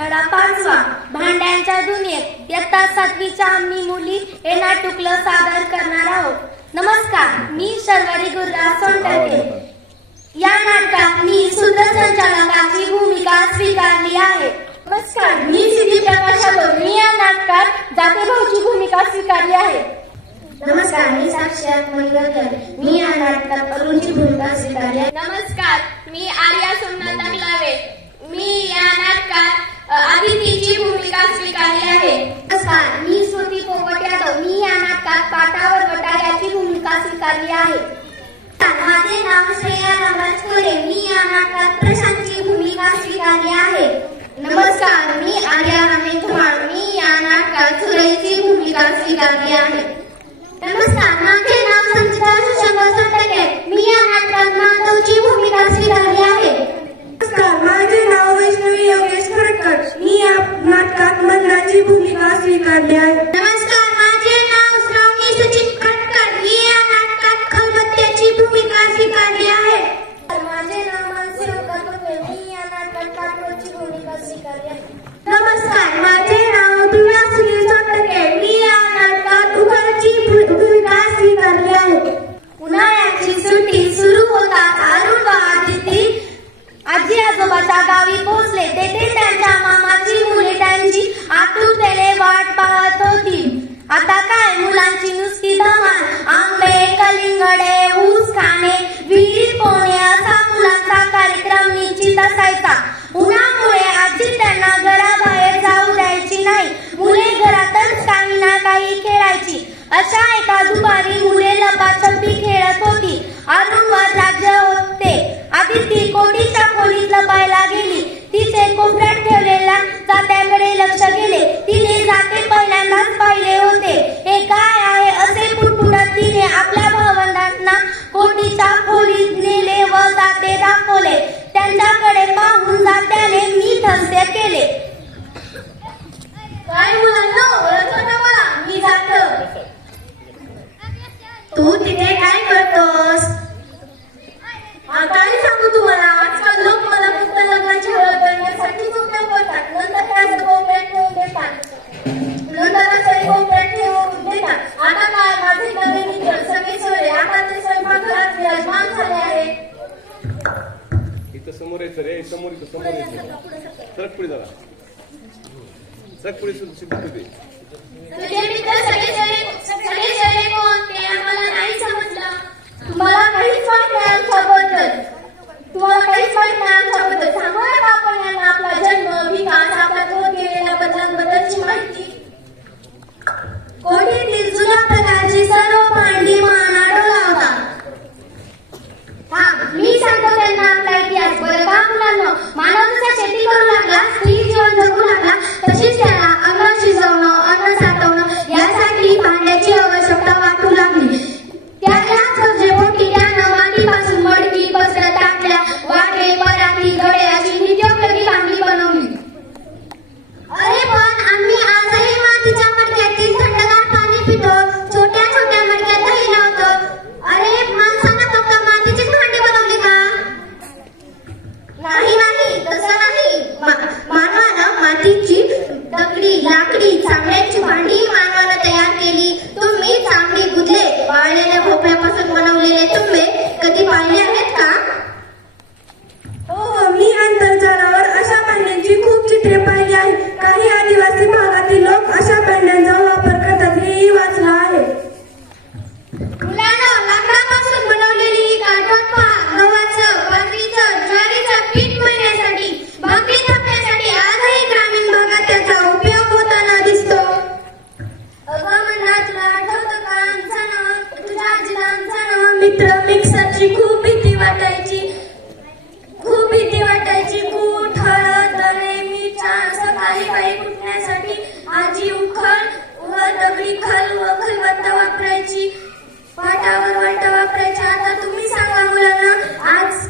धडा पाचवा भांड्यांच्या दुनियेत इयत्ता सातवीच्या आम्ही मुली हे नाटुकलं सादर करणार आहोत. नमस्कार मी शर्वरी गुरुदास सोनटके. या नाटकात मी सुंदर संचालकाची भूमिका स्वीकारली आहे. नमस्कार मी सिद्धी प्रकाश मी या नाटकात जातेभाऊची भूमिका स्वीकारली आहे. नमस्कार मी साक्षी आत्मनिर्भर मी या नाटकात अरुणची भूमिका स्वीकारली आहे. नमस्कार मी आली नाटकात स्वीकारले आहे. नमस्कार मी स्मृती पोपट यादव मी या नाटकात पाटावर वटाऱ्याची भूमिका स्वीकारली आहे. माझे नाव श्रेया रामराज कोरे मी या नाटकात प्रशांतची भूमिका स्वीकारली आहे. नमस्कार मी आर्या रामे धुमाळ मी या नाटकात सुरेची भूमिका स्वीकारली आहे. नमस्कार माझे नाव संचिता सुशंकर इथं समोर यायचं रे समोर इथं समोर यायचं सरक पुढे जरा सरक पुढे सिद्ध होते ನಾನು ಮಾನವ ಸಹ ಶೆಟ್ಟಿಗೌರಲ್ಲ ಕ್ಲಾಸ್ ಪ್ಲೀಸ್ मांडले आहेत का? हो मी आंतरजालावर अशा मांडण्यांची खूप चित्रे पाहिली आहेत. काही आदिवासी भागातील लोक अशा काही काही कुठण्यासाठी आजी उखळ व दगडी खल व खलबत्ता वापरायची. वाटावर वाटा वापरायची आता तुम्ही सांगा मुलांना आज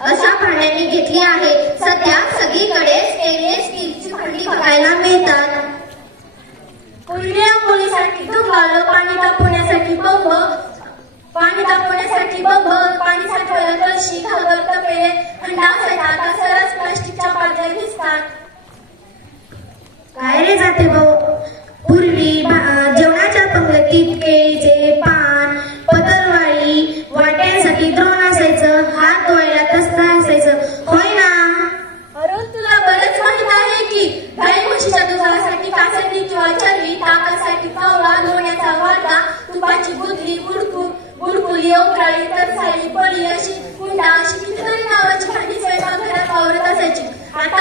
अशा भांड्यांनी घेतली आहे. सध्या सगळीकडे स्टेनलेस स्टीलची भांडी बघायला मिळतात. पूर्वी आंघोळीसाठी पाणी तापवण्यासाठी बंब पाणी तापवण्यासाठी बंब पाणी साठवायला कळशी घागर तपेले आता सरस प्लास्टिकच्या पातळ्या दिसतात. काय रे जाते भाऊ? कळी अवकाळी तर झाली पळी अशी हुंडा अशी कितीतरी नावाची भांडी स्वयंपाकघरात वावरत असायची. आता